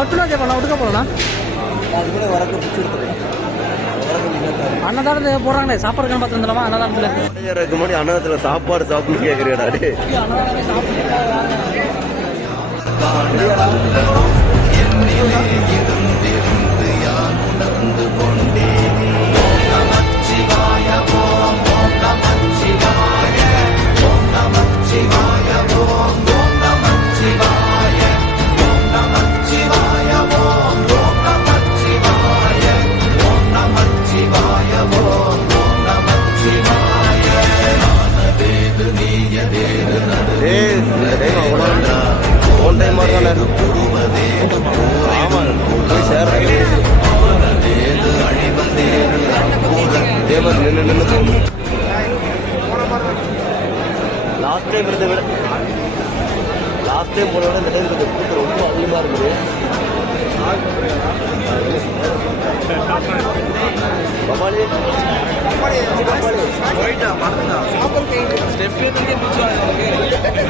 பண்ணலாம் விடுக்க போகலாம் அது கூட வரக்கு அன்னதானத்தை போடுறாங்களே சாப்பாடு பார்த்து வந்துடலாமா அன்னதானத்துல இருக்கு. முன்னாடி அன்னதானத்துல சாப்பாடு சாப்பிட்டு கேட்குறியாடா டே அன்னதானமே சாப்பிட்டு நமச்சிவாய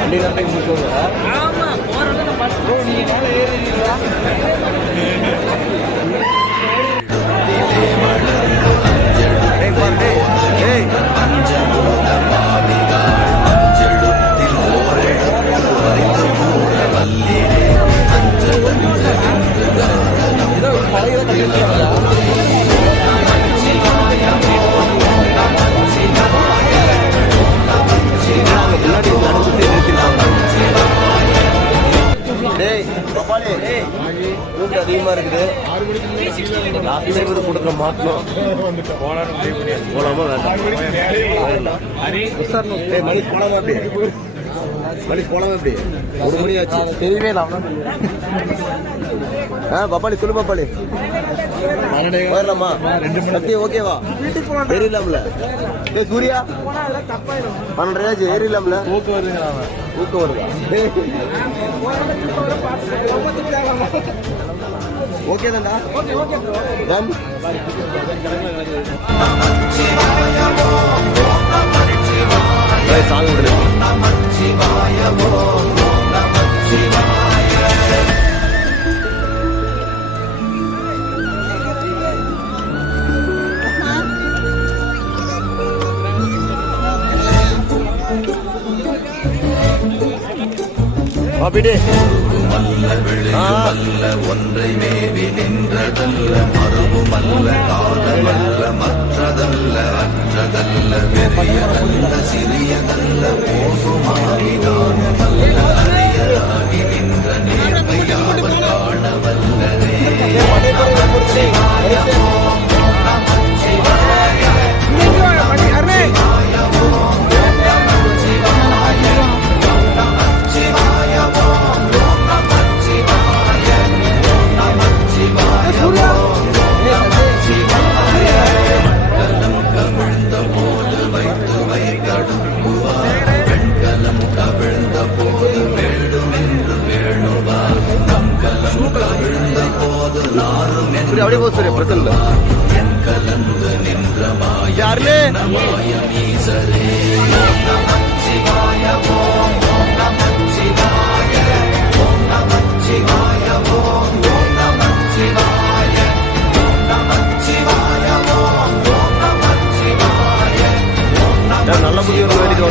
வண்டி தான் போய் முடிச்சோங்க ஆமாம் போகிறத பஸ் நீங்கள் மேலே ஏறிடுவீங்களா கூட்டம் அதிகமா இருக்குது லாஸ்ட் டைம் இது கூட்டத்துல மாட்டணும் போலாமா வேண்டாம் வேண்டாம். போலாமா அப்படி மணி போலாமா அப்படி ஒரு மணி ஆச்சு தெரியவே இல்லாமல் ஆ பப்பாளி சொல்லு பப்பாளி வரலாமா? சத்தி ஓகேவா ஏறிடலாம்ல டேய் சூர்யா? பன்னெண்டரை ஆச்சு ஏறிடலாம்ல ஊக்கம் வருதுங்க ஊக்கம் வருதா. ஓகே தான்டா. டன் சாமி விடுது அப்படியே ஆ. ஒன்றை மேவி நின்றதல்ல மறுபுமல்ல காதமல்ல மற்றதல்ல அற்றதல்ல பெரியதல்ல சூரிய அப்படியே போகுது சூரிய பிரச்சனை இல்லை. யாருலே நல்ல புதிய வேடிக்கை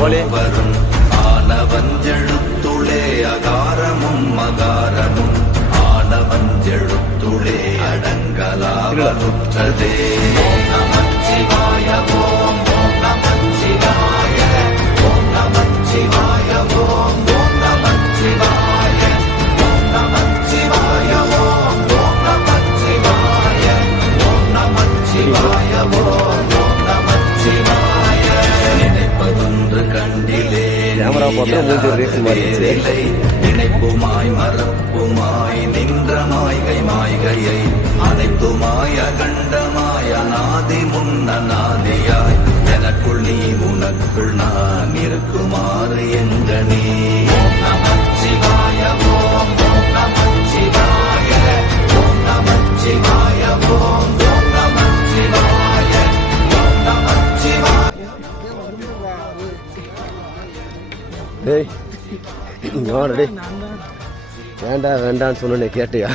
வரும் ஆனவஞ்செழுத்துளே அகாரமும் மகாரமும் ஆனவஞ்செழுத்துளே அடங்கலாவருற்றதே ஓம் நமச்சிவாய ஓம் பார்த்தா மூஞ்சி ரேஸ் மாறிடுச்சு. இல்லை நினைப்புமாய் மறப்புமாய் நின்ற மாய்கை மாய்கையை அனைத்துமாய் அகண்டமாய் அநாதி முன்ன நாதியாய் எனக்குள் நீ உனக்குள் நான் இருக்குமாறு எங்க நீ டேய் வாடா டேய். வேண்டாம் வேண்டாம்னு சொன்னேனே கேட்டியா?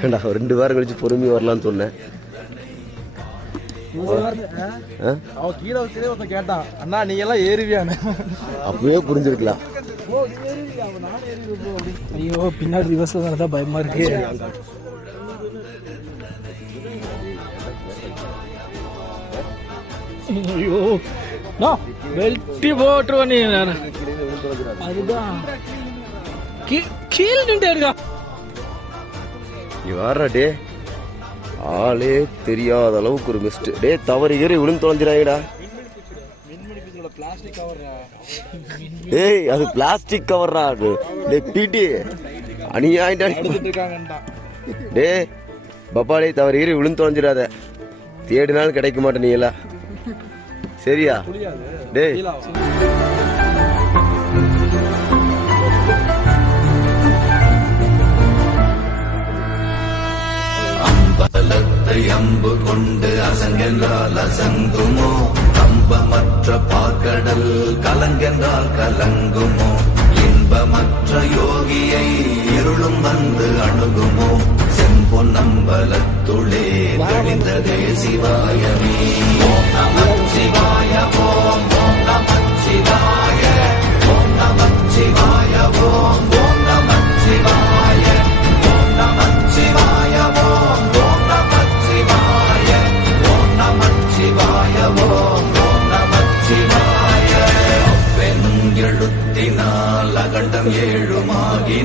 வேண்டா ஒரு ரெண்டு வாரம் கழிச்சு பொறுமையாக வரலாம்னு சொன்னேன்? அவன் கீழே வச்சதே ஒருத்தன் கேட்டான் அண்ணா நீ எல்லாம் அப்பவே புரிஞ்சிருக்கலாம். ஐயோ பின்னாடி ரிவர்ஸ்ல தான் பயமா இருக்கு. ஐயோ வெட்டி போட்டுருவ நீ நான் அதுதான். கீ- கீழே நின்று இருக்கா? நீ வர்ற டே ஆளே தெரியாத அளவுக்கு ஒரு மிஸ்ட் டே தவறு ஏறி விழுந்து தொலைஞ்சிடாங்கடா டேய் அது பிளாஸ்டிக் கவர்ரா அது. டே பிடி அநியாயிட்டா டே பப்பாளி தவறு ஏறி விழுந்து தொலைஞ்சிடாத. தேடினாலும் கிடைக்க மாட்டே நீ எல்லாம். சரியா? டேய். அம்பலத்தை அம்பு கொண்டு அசங்கென்றால் அசங்குமோ? கம்பமற்ற பாக்கடல் கலங்கென்றால் கலங்குமோ? இன்பமற்ற யோகியை இருளும் வந்து அணுகுமோ? செம்பொன் அம்பலத்துளே தெளிந்ததே சிவாயமே. ஓம்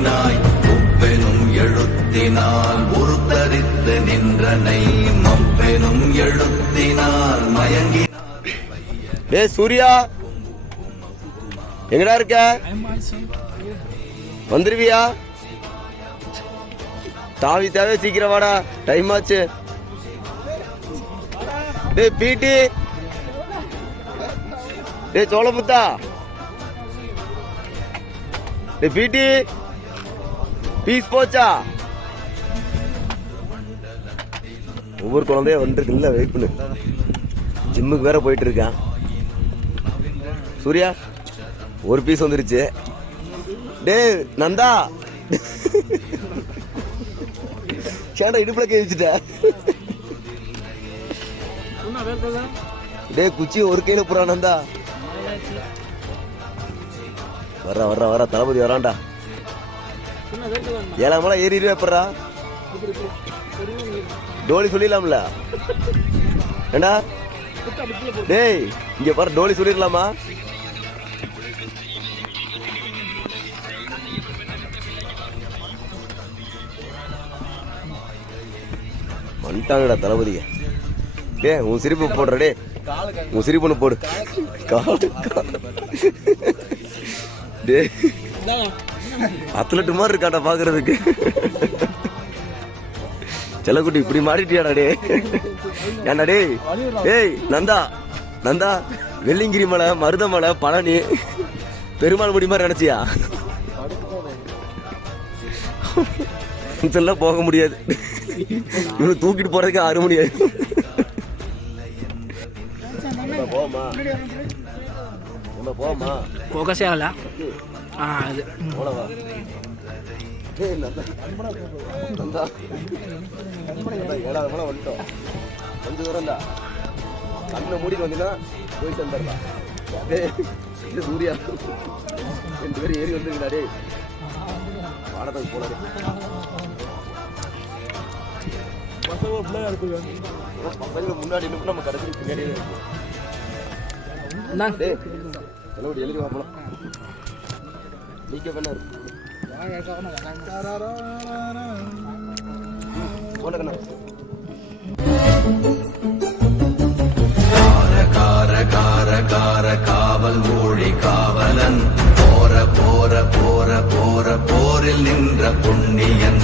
ஏழுமாகினாய் ஒப்பெனும் எழுத்தினால் உருத்தரித்து நின்றனை மப்பெனும் எழுத்தினால் மயங்கி டே சூர்யா எங்கடா இருக்க? வந்துருவியா? தாவி தாவே சீக்கிரம் வாடா டைம் ஆச்சு. டே பீட்டி. டேய் சோளமுத்தா டே பீட்டி. பீஸ் போச்சா? ஒவ்வொரு குழந்தைய வந்துருக்கு இல்ல வெயிட் பண்ணு. ஜிம்முக்கு வேற போயிட்டு இருக்கேன் சூர்யா ஒரு பீஸ் வந்துருச்சு. டேய் நந்தா. சேண்டா இடுப்புல கை வச்சுட்ட. டேய் குச்சி ஒரு கையில புறா நந்தா. வர்ற வர்ற வர்ற தளபதி வரான்டா. ஏழாம் மலை ஏறிடுவே எப்படா டோலி சொல்லிடலாம்ல. ஏண்டா? டேய் இங்க பாரு டோலி சொல்லிடலாமா? வந்துட்டாங்கடா தளபதிங்க. டே உன் சிரிப்பு போடுற டே உன் சிரிப்பு போடு. காடு டே அத்லட்டு மாதிரி இருக்காடா பாக்குறதுக்கு. செல்லக்குட்டி இப்படி மாறிட்டியாடா டே ஏன்டா டேய்? டேய் நந்தா. நந்தா வெள்ளிங்கிரி மலை மருதமலை பழனி பெருமாள் முடி மாதிரி நினைச்சியா? இதெல்லாம் போக முடியாது. இவனு தூக்கிட்டு போறதுக்கு ஆறு முடியாது போமா போமா ஃபோக்கஸே ஆகல. ஆ அது நந்தா, ஏழாவது மலை வந்துட்டோம் கொஞ்சம் தூரம் தான் கண்ணை மூடிட்டு வந்தீங்கன்னா போய் சேர்ந்துடலாம் இது சூர்யா ரெண்டு பேரும் ஏறி வந்துருக்கா டேய் பாடத்துக்கு போல பசங்க முன்னாடி நம்ம கடைசி பின்னாடியே இருக்கு எழுதி வாப்பலாம் நீக்க பண்ண போன கார கார கார கார காவல் மொழி காவலன். போற போற போற போற போரில் நின்ற புண்ணியன்.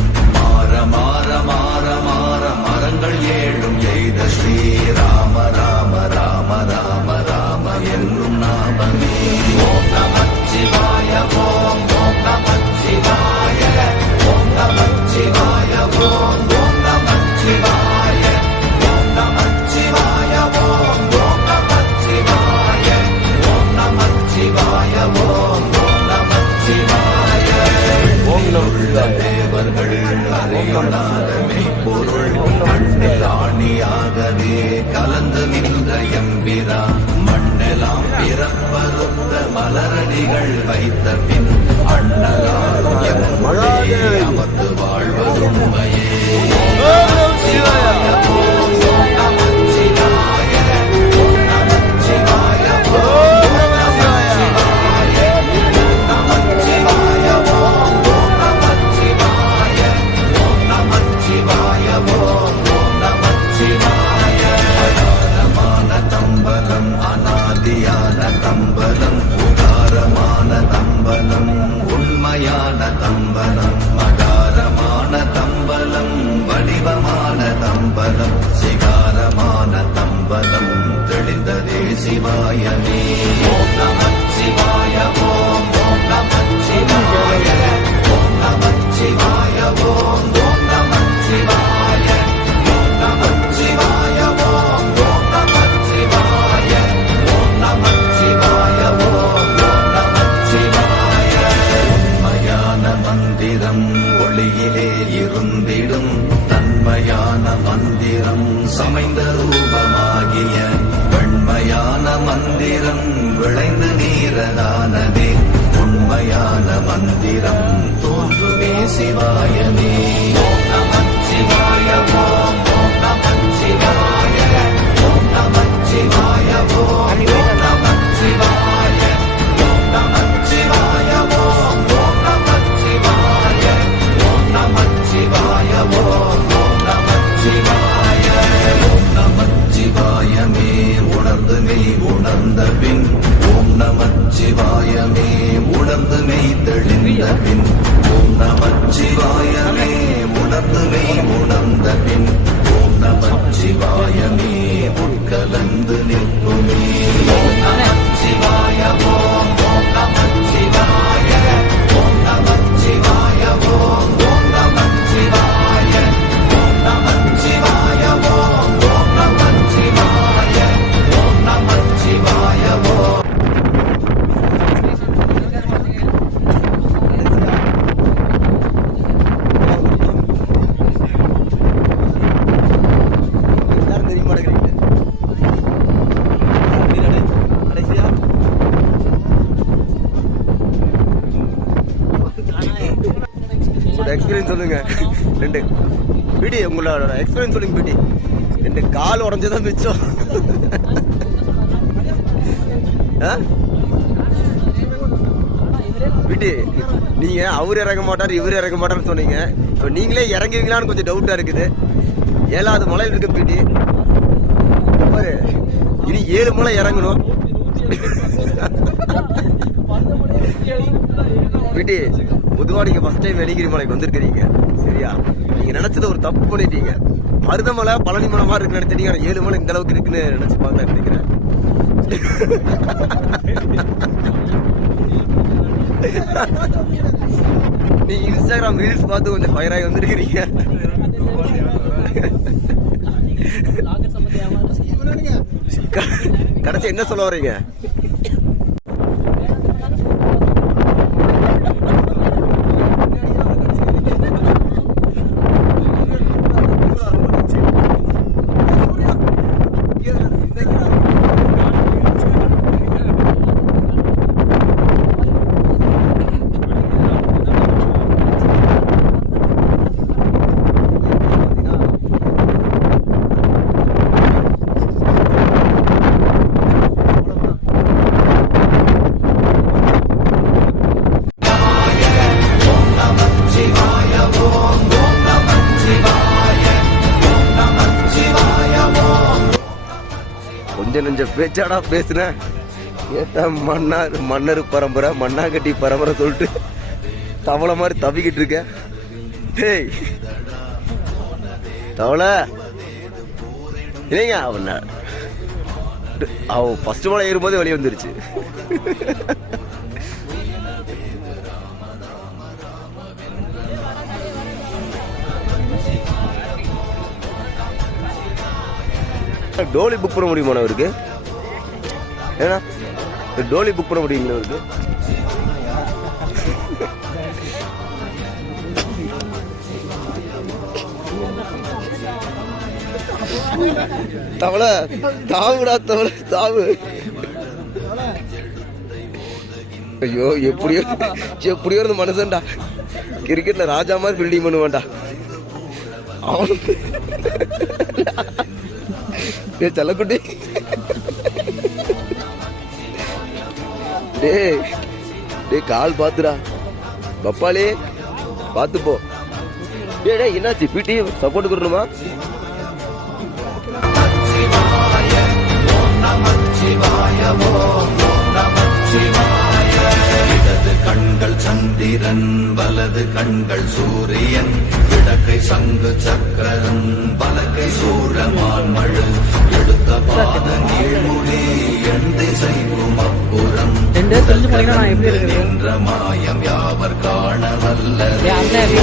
மலரடிகள் வைத்த பின் அண்ணலாரும் கால் உடஞ்சதான் மிச்சம் ஆ? நீங்க அவர் இறங்க மாட்டார் இவர் இறங்க மாட்டார்னு சொன்னீங்க. இப்போ நீங்களே இறங்குவீங்களான்னு கொஞ்சம் டவுட்டா இருக்குது. ஏழாவது மலையில் இருக்கு பிடி பாரு இனி ஏழு மலை இறங்கணும். பிடி பொதுவாக நீங்க ஃபஸ்ட் டைம் வெளிகிரி மலைக்கு வந்திருக்கிறீங்க. சரியா? நீங்க நினைச்சது ஒரு தப்பு பண்ணிட்டீங்க. மருதமலை பழனி மலை மாதிரி இருக்குன்னு நினைச்சிட்டீங்க ஏழு மலை இந்த அளவுக்கு இருக்குன்னு நினைச்சு பார்த்தா நினைக்கிறேன் நீ இன்ஸ்டாகிராம் ரீல்ஸ் பார்த்து கொஞ்சம் ஃபயர் ஆகி வந்திருக்கிறீங்க. கடைசி என்ன சொல்ல வரீங்க கொஞ்சம் பேச்சாடா பேசுனேன். ஏட்டா மன்னார் மன்னர் பரம்பரை மண்ணாங்கட்டி பரம்பரை சொல்லிட்டு தவளை மாதிரி தவிக்கிட்டு இருக்க டேய் தவளை. இல்லைங்க அவன் அவ ஃபர்ஸ்ட் மலை ஏறும்போதே வெளியே வந்துருச்சு. டோலி புக் பண்ண முடியுமா அவருக்கு? ஏன்னா டோலி புக் பண்ண முடியுங்களா அவருக்கு தவளை தாவுடா தவளை தாவு. ஐயோ எப்படியோ எப்படியோ இருந்த மனுஷன்டா. கிரிக்கெட்ல ராஜா மாதிரி ஃபீல்டிங் பண்ணுவான்டா. அவனுக்கு ஏ செல்லக்குட்டி. டே டேய் கால் பாத்துடா. பப்பாளி பாத்து போ டே டேய் என்னாச்சு? பிடி சப்போர்ட் கொடுணுமா இடது கண்கள் சந்திரன் வலது கண்கள் சூரியன் இடக்கை சங்கு சக்கரம் பலக்கை சூரமான் மழு எடுத்த பாத நீழ்முடி என் திசைக்கும் அப்புறம் ரெண்டு தெரிஞ்சு போனீங்கன்னா நான் எப்படி இருக்கிறது? என்ற மாயம் யாவர் காண வல்ல? நடந்து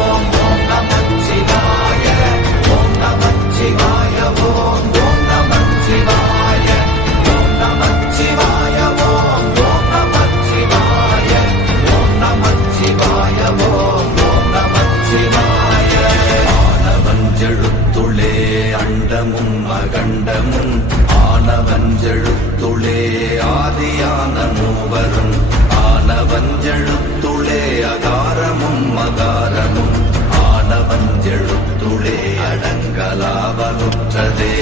அண்டமும் அகண்டமும் ஆனவஞ்செழுத்துளே ஆதியான மூவரும். ஆனவஞ்செழுத்துளே அகாரமும் மகாரமும் ஆனவஞ்செழுத்துளே அடங்கலாவனுற்றதே.